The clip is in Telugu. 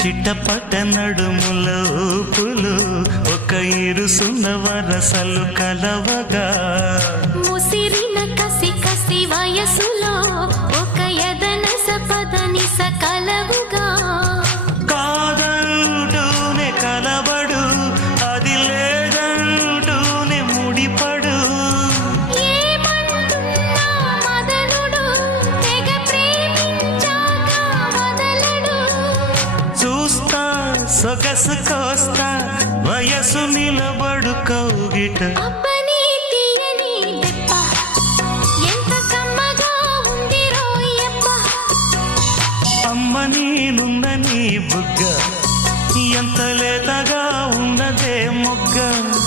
చిట్టపట్ట నడుముల ఊపులు ఒక ఇరుసున్న వరసలు కలవగా ముసిరిన కసి కసి వయసులో ఒక యదన సపదని సకలవుగా కాదంటూనే కలబడు అది లేదంటూనే ముడిపడు ఏమంటున్నా మదనుడు తెగ ప్రేమించాక వదలడు చూస్తా సొగసు కోస్తా వయసు నిలబడు కౌగిట అబ్బని తీయని దెబ్బ ఎంత కమ్మగా ఉంది రోయప్ప అమ్మ నేనున్న నీ బుగ్గ ఎంత లేతగా ఉన్నదే మొగ్గ